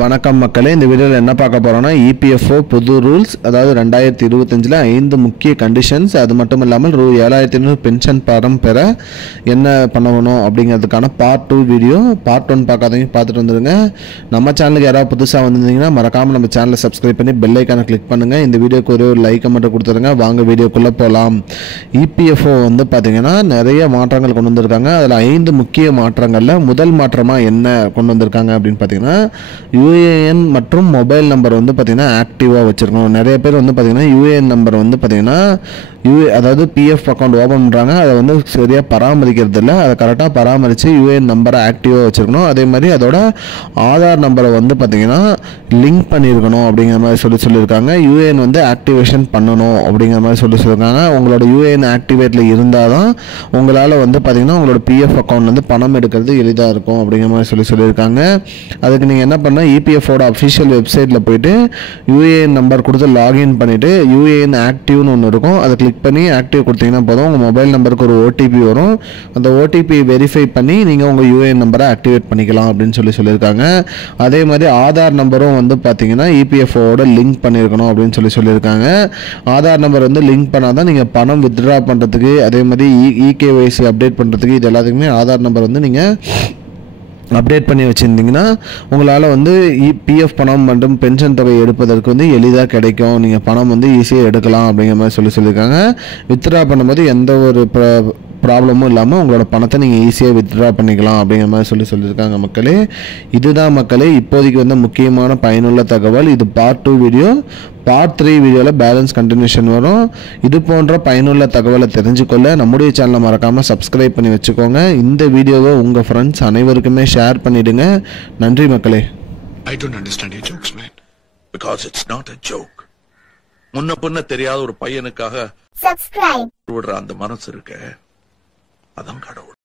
வணக்கம் மக்களே, இந்த வீடியோவில் என்ன பார்க்க போகிறோம்னா இபிஎஃப்ஓ புது ரூல்ஸ், அதாவது 2025 5 முக்கிய கண்டிஷன்ஸ், அது மட்டும் இல்லாமல் 7500 பென்ஷன் பணம் பெற என்ன பண்ணணும் அப்படிங்கிறதுக்கான பார்ட் 2 வீடியோ. பார்ட் 1 பார்க்காதீங்க, பார்த்துட்டு வந்துடுங்க. நம்ம சேனலுக்கு யாராவது புதுசாக வந்திருந்தீங்கன்னா மறக்காமல் நம்ம சேனலை சப்ஸ்கிரைப் பண்ணி பெல் ஐக்கானை கிளிக் பண்ணுங்கள். இந்த வீடியோக்கு ஒரு லைக்கை மட்டும் கொடுத்துருங்க. வாங்க வீடியோக்குள்ளே போகலாம். இபிஎஃப்ஓ வந்து பார்த்திங்கன்னா நிறைய மாற்றங்கள் கொண்டு வந்திருக்காங்க. அதில் 5 முக்கிய மாற்றங்களில் முதல் மாற்றமாக என்ன கொண்டு வந்திருக்காங்க அப்படின்னு பார்த்தீங்கன்னா, யூஏஎன் மற்றும் மொபைல் நம்பர் வந்து பார்த்திங்கன்னா ஆக்டிவாக வச்சுருக்கணும். நிறைய பேர் வந்து பார்த்திங்கன்னா யூஏஎன் நம்பர் வந்து பார்த்திங்கன்னா அதாவது பிஎஃப் அக்கௌண்ட் ஓப்பன் பண்ணுறாங்க, அதை வந்து சரியாக பராமரிக்கிறது இல்லை. அதை கரெக்டாக பராமரித்து யூஏஎன் நம்பரை ஆக்டிவாக வச்சுருக்கணும். அதே மாதிரி அதோட ஆதார் நம்பரை வந்து பார்த்திங்கன்னா லிங்க் பண்ணியிருக்கணும் அப்படிங்கிற மாதிரி சொல்லியிருக்காங்க. யூஏஎன் வந்து ஆக்டிவேஷன் பண்ணணும் அப்படிங்கிற மாதிரி சொல்லியிருக்காங்க. உங்களோட யூஏஎன் ஆக்டிவேட்டில் இருந்தால் தான் உங்களால் வந்து பார்த்திங்கன்னா உங்களோட பிஎஃப் அக்கௌண்ட்லேருந்து பணம் எடுக்கிறது எளிதாக இருக்கும் அப்படிங்கிற மாதிரி சொல்லியிருக்காங்க. அதுக்கு நீங்கள் என்ன பண்ணால் இபிஎஃப்ஓட அஃபிஷியல் வெப்சைட்டில் போய்ட்டு யூஏஎன் நம்பர் கொடுத்து லாகின் பண்ணிவிட்டு யூஏஎன் ஆக்டிவ்னு ஒன்று இருக்கும், அதை கிளிக் பண்ணி ஆக்டிவ் கொடுத்தீங்கன்னா போதும். உங்கள் மொபைல் நம்பருக்கு ஒரு ஓடிபி வரும். அந்த ஓடிபி வெரிஃபை பண்ணி நீங்கள் உங்கள் யூஏஎன் நம்பரை ஆக்டிவேட் பண்ணிக்கலாம் அப்படின்னு சொல்லியிருக்காங்க. அதே மாதிரி ஆதார் நம்பரும் வந்து பார்த்தீங்கன்னா இபிஎஃப்ஓட லிங்க் பண்ணியிருக்கணும் அப்படின்னு சொல்லியிருக்காங்க. ஆதார் நம்பர் வந்து லிங்க் பண்ணால் தான் நீங்கள் பணம் வித்ட்ரா பண்ணுறதுக்கு, அதே மாதிரி இகேஒய்சி அப்டேட் பண்ணுறதுக்கு, இது எல்லாத்துக்குமே ஆதார் நம்பர் வந்து நீங்கள் அப்டேட் பண்ணி வச்சுருந்தீங்கன்னா உங்களால் வந்து பிஎஃப் பணம் மற்றும் பென்ஷன் தொகை எடுப்பதற்கு வந்து எளிதாக கிடைக்கும். நீங்கள் பணம் வந்து ஈஸியாக எடுக்கலாம் அப்படிங்கிற மாதிரி சொல்லியிருக்காங்க. வித்ட்ரா பண்ணும்போது எந்த ஒரு ப்ராப்ளமும் இல்லாமல் உங்களோட பணத்தை நீங்கள் ஈஸியாக வித்ட்ரா பண்ணிக்கலாம் அப்படிங்கிற மாதிரி சொல்லியிருக்காங்க மக்களே. இதுதான் மக்களே இப்போதைக்கு வந்து முக்கியமான பயனுள்ள தகவல். இது பார்ட் 2 வீடியோ. பார்ட் 3 வீடியோவில் பேலன்ஸ் கண்டினியூஷன் வரும். இது போன்ற பயனுள்ள தகவலை தெரிஞ்சுக்கொள்ள நம்முடைய சேனலை மறக்காமல் சப்ஸ்கிரைப் பண்ணி வச்சுக்கோங்க. இந்த வீடியோவை உங்கள் ஃப்ரெண்ட்ஸ் அனைவருக்குமே ஷேர் பண்ணிவிடுங்க. நன்றி மக்களே. I don't understand your jokes, man. Because it's not a joke. முன்ன பின்ன தெரியாத ஒரு பையனுக்காக சப்ஸ்கிரைப் விடுற அந்த மனசு இருக்க, அதான் கடவுள்.